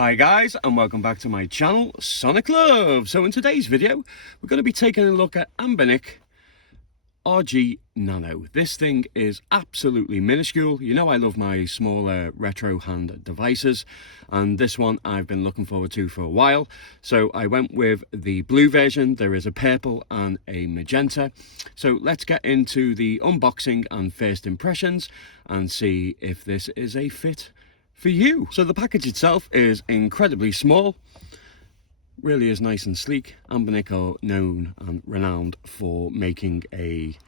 Hi guys, and welcome back to my channel, Sonic Love. So in today's video, we're going to be taking a look at Anbernic RG Nano. This thing is absolutely minuscule. You know I love my smaller retro hand devices, and this one I've been looking forward to for a while. So I went with the blue version. There is a purple and a magenta. So let's get into the unboxing and first impressions and see if this is a fit for you. So the package itself is incredibly small, really is nice and sleek. Anbernic are known and renowned for making a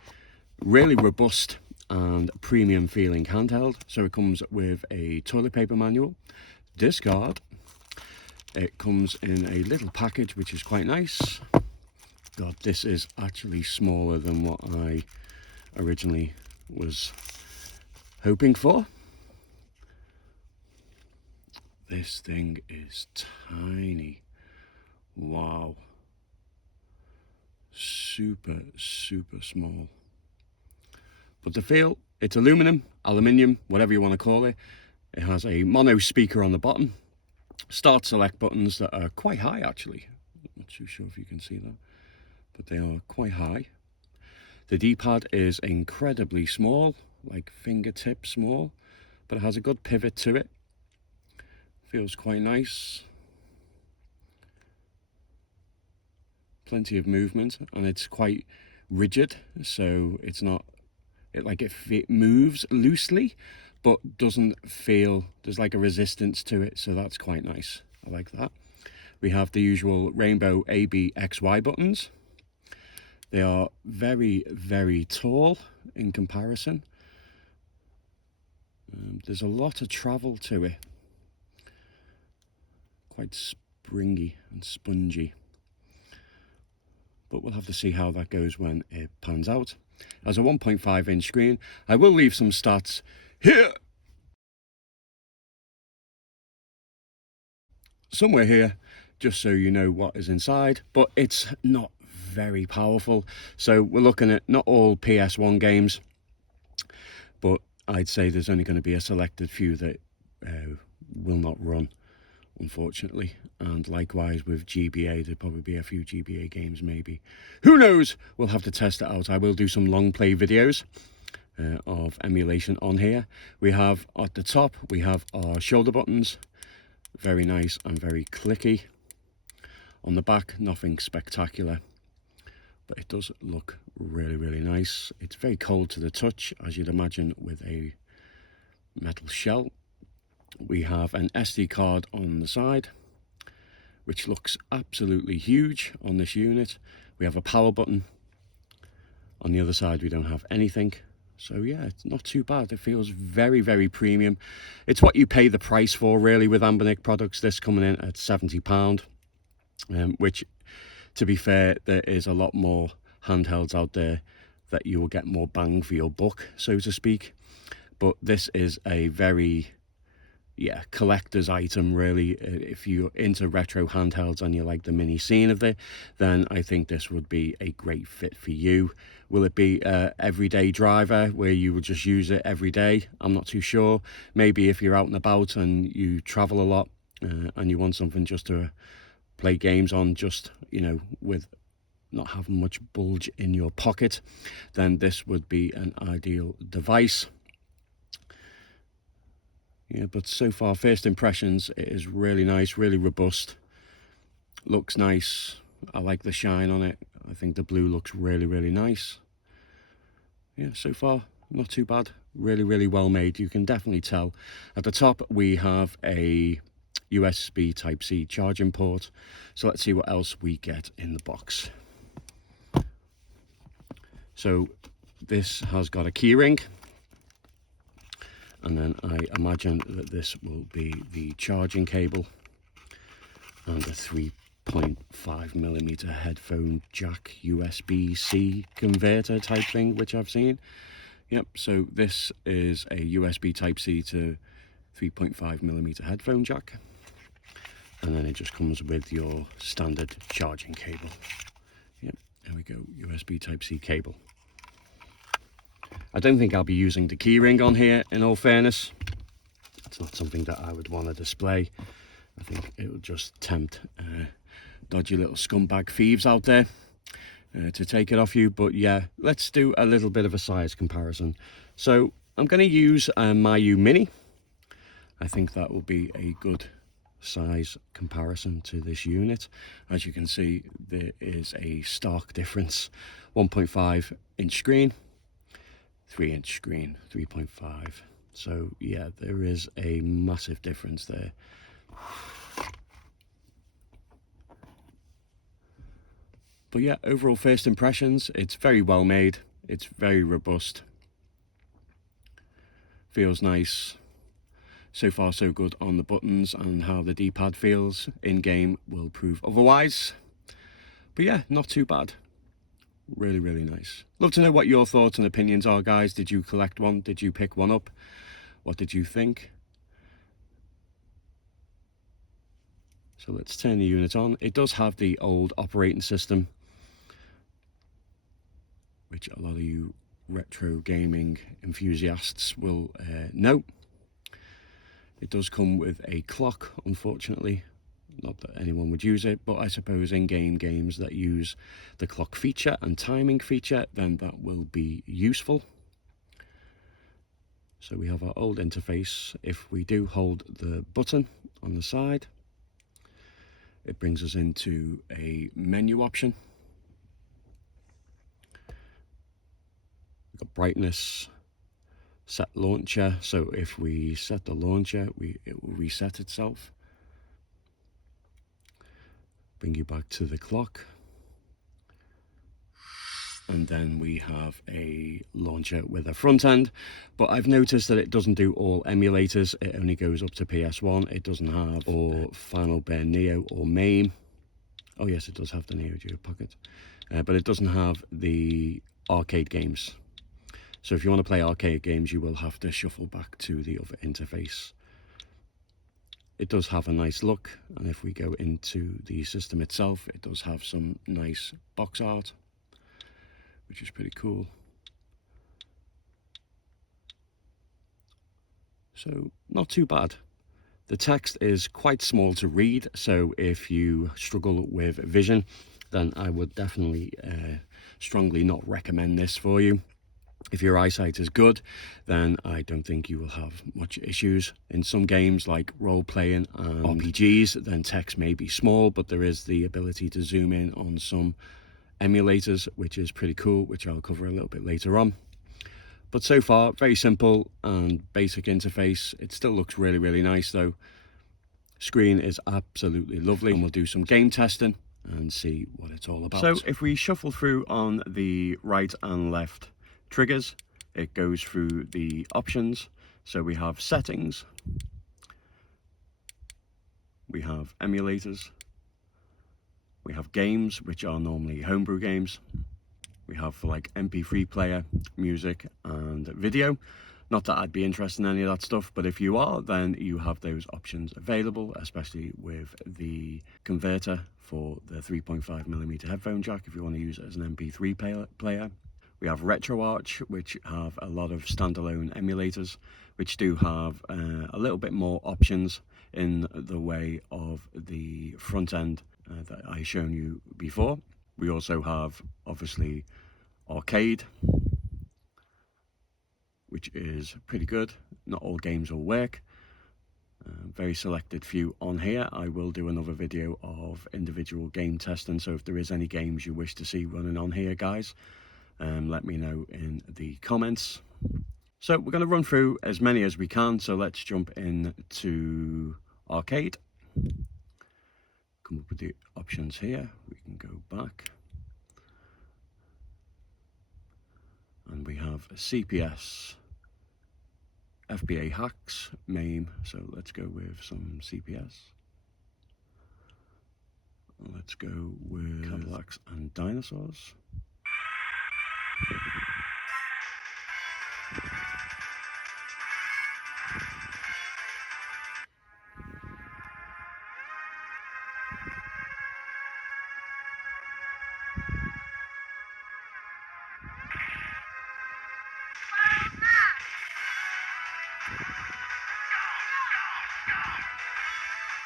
really robust and premium feeling handheld. So it comes with a toilet paper manual, discard. It comes in a little package which is quite nice. God, this is actually smaller than what I originally was hoping for. This thing is tiny. Wow. Super small. But the feel, it's aluminium, whatever you want to call it. It has a mono speaker on the bottom. Start select buttons that are quite high actually. Not too sure if you can see that, but they are quite high. The D-pad is incredibly small, like fingertip small, but it has a good pivot to it. Feels quite nice. Plenty of movement, and it's quite rigid, so it's not, it moves loosely, but doesn't feel, there's like a resistance to it, so that's quite nice. I like that. We have the usual rainbow A, B, X, Y buttons. They are very tall in comparison. There's a lot of travel to it. Quite springy and spongy, but we'll have to see how that goes when it pans out. As a 1.5-inch screen, I will leave some stats here, somewhere here, just so you know what is inside, but it's not very powerful. So we're looking at not all PS1 games, but I'd say there's only going to be a selected few that will not run, unfortunately. And likewise with GBA, there'll probably be a few GBA games maybe. Who knows? We'll have to test it out. I will do some long play videos of emulation on here. We have at the top, we have our shoulder buttons. Very nice and very clicky. On the back, nothing spectacular, but it does look really nice. It's very cold to the touch, as you'd imagine with a metal shell. We have an SD card on the side, which looks absolutely huge on this unit. We have a power button. On the other side, we don't have anything. So yeah, it's not too bad. It feels very premium. It's what you pay the price for, really, with Anbernic products. This coming in at £70, which, to be fair, there is a lot more handhelds out there that you will get more bang for your buck, so to speak. But this is a very collector's item, really. If you're into retro handhelds and you like the mini scene of it, then I think this would be a great fit for you. Will it be a everyday driver where you would just use it every day? I'm not too sure. Maybe if you're out and about and you travel a lot and you want something just to play games on, just, you know, with not having much bulge in your pocket, then this would be an ideal device. Yeah, but so far, first impressions, it is really nice, really robust. Looks nice. I like the shine on it. I think the blue looks really nice. Yeah, so far, not too bad. Really well made. You can definitely tell. At the top, we have a USB Type-C charging port. So let's see what else we get in the box. So this has got a key ring. And then I imagine that this will be the charging cable and a 3.5mm headphone jack USB-C converter type thing, which I've seen. Yep, so this is a USB Type-C to 3.5mm headphone jack. And then it just comes with your standard charging cable. Yep, there we go, USB Type-C cable. I don't think I'll be using the keyring on here, in all fairness. It's not something that I would want to display. I think it will just tempt dodgy little scumbag thieves out there to take it off you. But yeah, let's do a little bit of a size comparison. So I'm going to use my U Mini. I think that will be a good size comparison to this unit. As you can see, there is a stark difference. 1.5 inch screen, 3 inch screen, 3.5. So yeah, there is a massive difference there. But yeah, overall first impressions, it's very well made, it's very robust, feels nice. So far so good on the buttons, and how the D-pad feels in game will prove otherwise. But yeah, not too bad. Really, really nice. Love to know what your thoughts and opinions are, guys. Did you collect one? Did you pick one up? What did you think? So let's turn the unit on. It does have the old operating system, which a lot of you retro gaming enthusiasts will know. It does come with a clock, unfortunately. Not that anyone would use it, but I suppose in-game games that use the clock feature and timing feature, then that will be useful. So we have our old interface. If we do hold the button on the side, it brings us into a menu option. We've got brightness, set launcher. So if we set the launcher, it will reset itself. Bring you back to the clock. And then we have a launcher with a front end, but I've noticed that it doesn't do all emulators. It only goes up to PS1. It doesn't have or Final Bear Neo or MAME. Oh yes, it does have the Neo Geo Pocket, but it doesn't have the arcade games. So if you want to play arcade games, you will have to shuffle back to the other interface. It does have a nice look, and if we go into the system itself, it does have some nice box art, which is pretty cool. So not too bad. The text is quite small to read, so if you struggle with vision, then I would definitely strongly not recommend this for you. If your eyesight is good, then I don't think you will have much issues. In some games like role-playing and RPGs, then text may be small, but there is the ability to zoom in on some emulators, which is pretty cool, which I'll cover a little bit later on. But so far, very simple and basic interface. It still looks really, really nice though. Screen is absolutely lovely, and we'll do some game testing and see what it's all about. So if we shuffle through on the right and left triggers, it goes through the options. So we have settings, we have emulators, we have games, which are normally homebrew games. We have for like MP3 player, music and video. Not that I'd be interested in any of that stuff, but if you are, then you have those options available, especially with the converter for the 3.5mm headphone jack if you want to use it as an MP3 player. We have RetroArch, which have a lot of standalone emulators, which do have a little bit more options in the way of the front end that I shown you before. We also have, obviously, arcade, which is pretty good. Not all games will work. Very selected few on here. I will do another video of individual game testing, so if there is any games you wish to see running on here, guys, let me know in the comments. So we're going to run through as many as we can, so let's jump into arcade. Come up with the options here. We can go back. And we have CPS, FBA hacks, MAME, so let's go with some CPS. Let's go with Cadillacs and dinosaurs.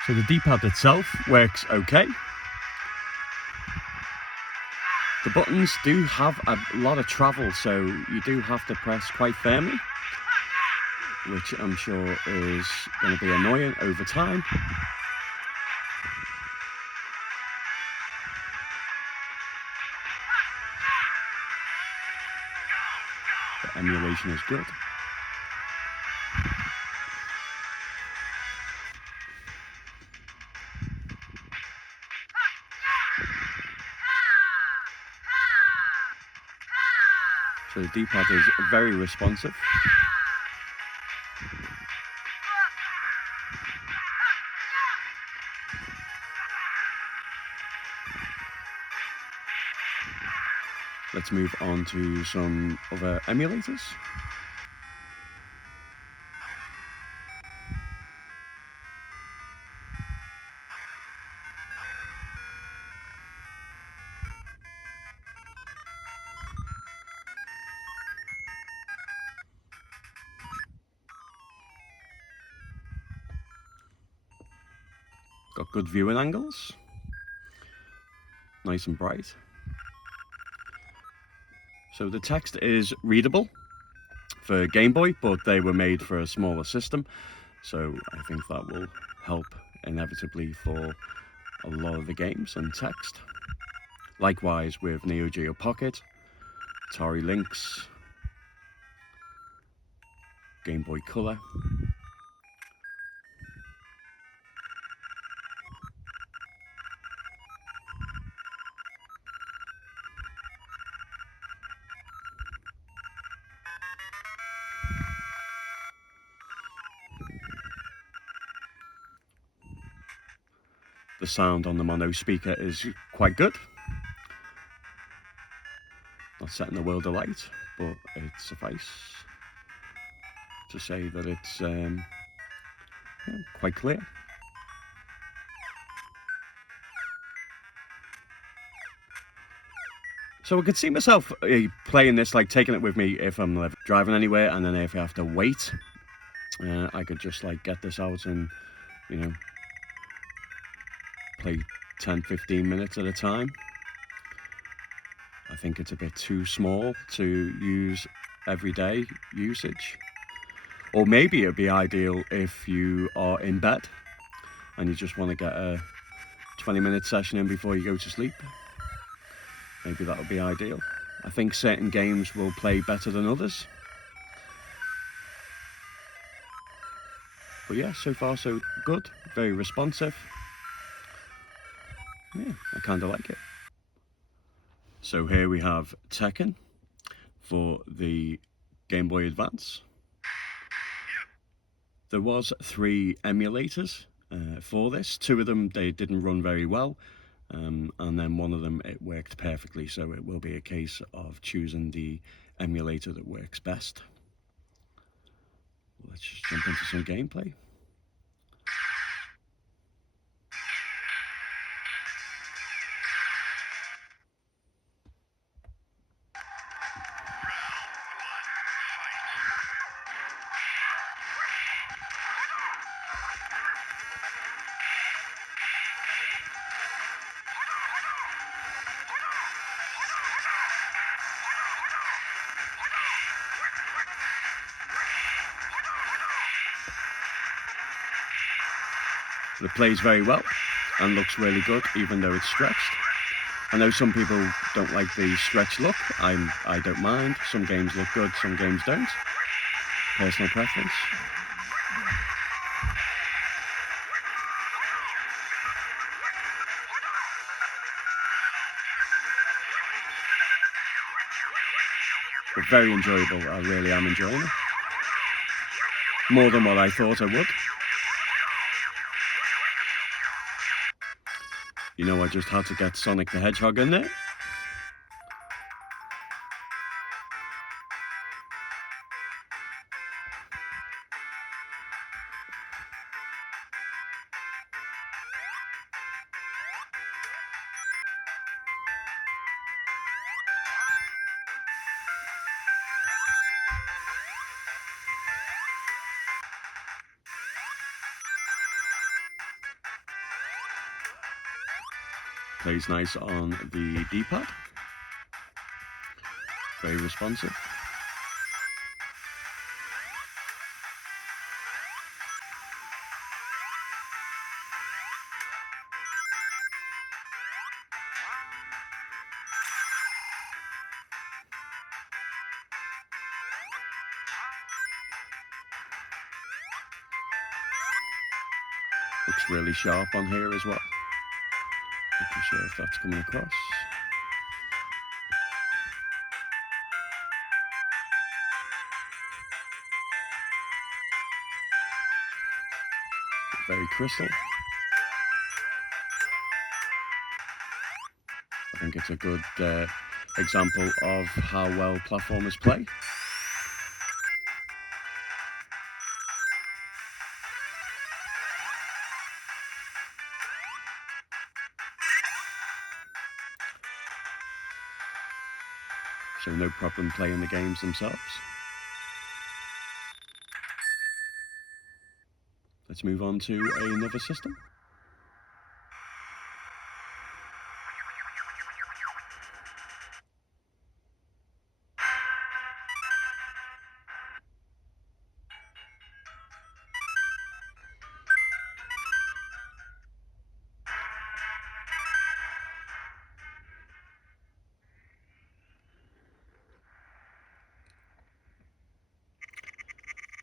So the D-pad itself works okay. The buttons do have a lot of travel, so you do have to press quite firmly, which I'm sure is going to be annoying over time. The emulation is good. So the D-pad is very responsive. Let's move on to some other emulators. Got good viewing angles, nice and bright. So the text is readable for Game Boy, but they were made for a smaller system, so I think that will help inevitably for a lot of the games and text. Likewise with Neo Geo Pocket, Atari Lynx, Game Boy Color. The sound on the mono speaker is quite good. Not setting the world alight, but it suffice to say that it's quite clear. So I could see myself playing this, like taking it with me if I'm driving anywhere, and then if I have to wait, I could just like get this out and, you know, play 10-15 minutes at a time. I think it's a bit too small to use everyday usage. Or maybe it'd be ideal if you are in bed and you just want to get a 20-minute session in before you go to sleep. Maybe that would be ideal. I think certain games will play better than others. But yeah, so far so good, very responsive. Yeah, I kind of like it. So here we have Tekken for the Game Boy Advance. There was 3 emulators for this. 2 of them, they didn't run very well. And then one of them, it worked perfectly. So it will be a case of choosing the emulator that works best. Let's just jump into some gameplay. It plays very well and looks really good, even though it's stretched. I know some people don't like the stretched look. I don't mind. Some games look good, some games don't. Personal preference. But very enjoyable. I really am enjoying it. More than what I thought I would. You know, I just had to get Sonic the Hedgehog in there. Plays nice on the DPad. Very responsive. Looks really sharp on here as well. Not too sure if that's coming across. Very crystal. I think it's a good example of how well platformers play. So no problem playing the games themselves. Let's move on to another system.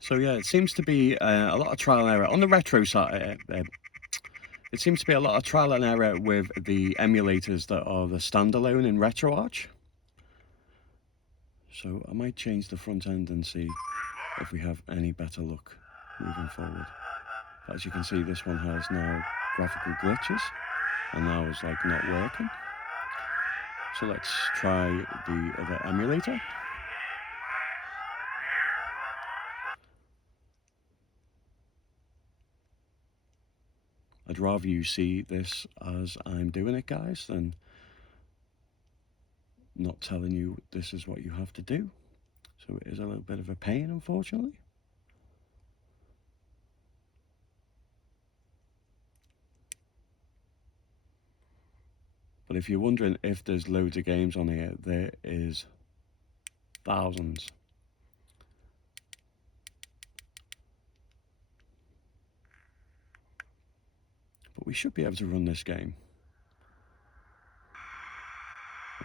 So yeah, it seems to be a lot of trial and error. On the retro side, it seems to be a lot of trial and error with the emulators that are the standalone in RetroArch. So I might change the front end and see if we have any better luck moving forward. But as you can see, this one has now graphical glitches and now is like not working. So let's try the other emulator. I'd rather you see this as I'm doing it, guys, than not telling you this is what you have to do. So it is a little bit of a pain, unfortunately. But if you're wondering if there's loads of games on here, there is thousands. But we should be able to run this game.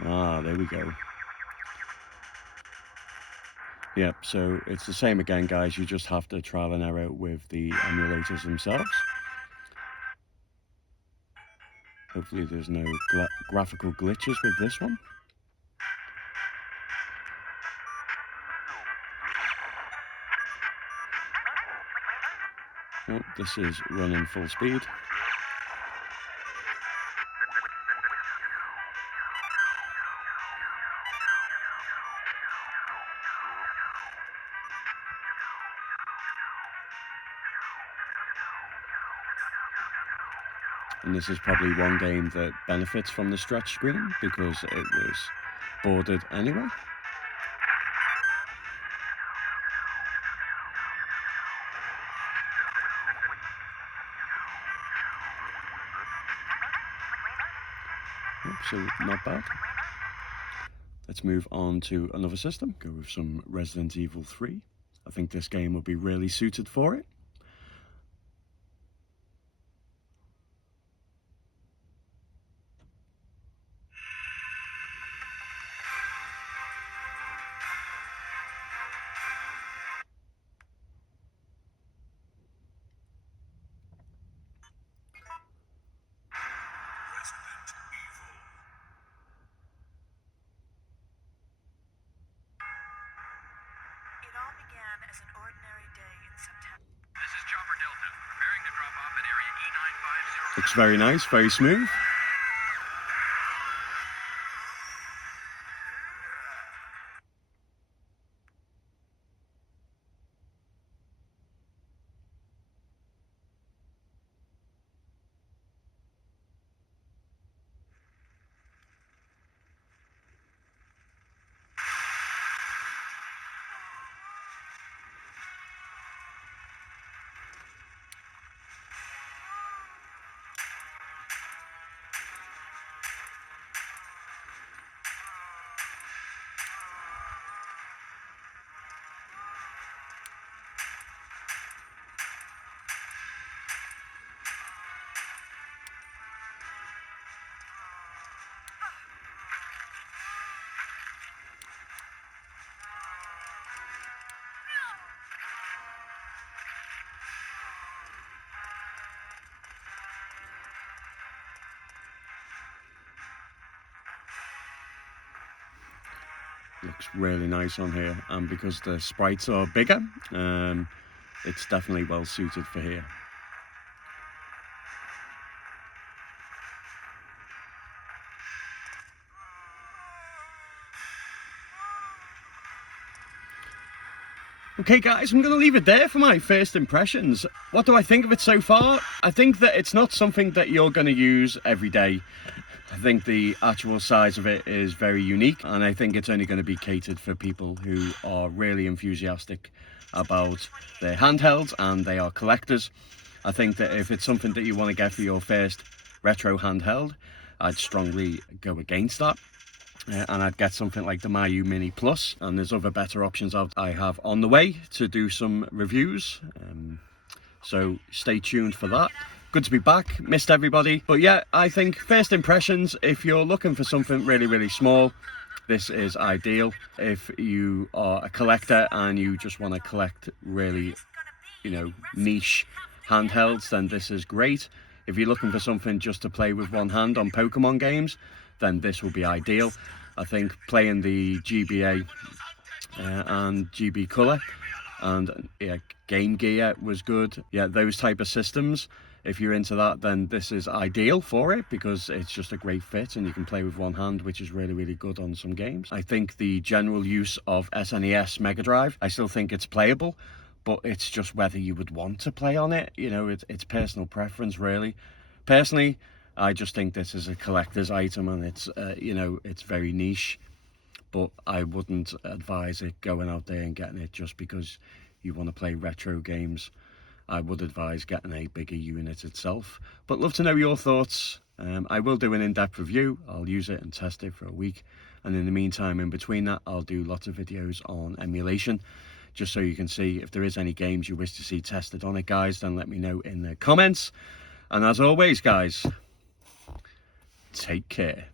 Ah, there we go. Yep, so it's the same again, guys. You just have to trial and error with the emulators themselves. Hopefully there's no graphical glitches with this one. Oh, this is running full speed. And this is probably one game that benefits from the stretch screen because it was bordered anyway. So not bad. Let's move on to another system. Go with some Resident Evil 3. I think this game will be really suited for it. Looks very nice, very smooth. looks really nice on here, and because the sprites are bigger, it's definitely well suited for here. Okay guys, I'm going to leave it there for my first impressions. What do I think of it so far? I think that it's not something that you're going to use every day. I think the actual size of it is very unique, and I think it's only going to be catered for people who are really enthusiastic about their handhelds and they are collectors. I think that if it's something that you want to get for your first retro handheld, I'd strongly go against that. And I'd get something like the Mayu Mini Plus, and there's other better options I have on the way to do some reviews, so stay tuned for that. Good to be back, missed everybody, but yeah, I think first impressions, if you're looking for something really small, this is ideal. If you are a collector and you just want to collect really, you know, niche handhelds, then this is great. If you're looking for something just to play with one hand on Pokemon games, then this will be ideal. I think playing the GBA and GB Color and Game Gear was good. Yeah, those type of systems, if you're into that, then this is ideal for it, because it's just a great fit and you can play with one hand, which is really good on some games. I think the general use of SNES Mega Drive, I still think it's playable, but it's just whether you would want to play on it. You know, it's personal preference, really. Personally, I just think this is a collector's item, and it's you know, it's very niche, but I wouldn't advise it going out there and getting it just because you want to play retro games. I would advise getting a bigger unit itself, but love to know your thoughts. I will do an in-depth review. I'll use it and test it for a week, and in the meantime, in between that, I'll do lots of videos on emulation, just so you can see if there is any games you wish to see tested on it, guys. Then let me know in the comments, and as always, guys, take care.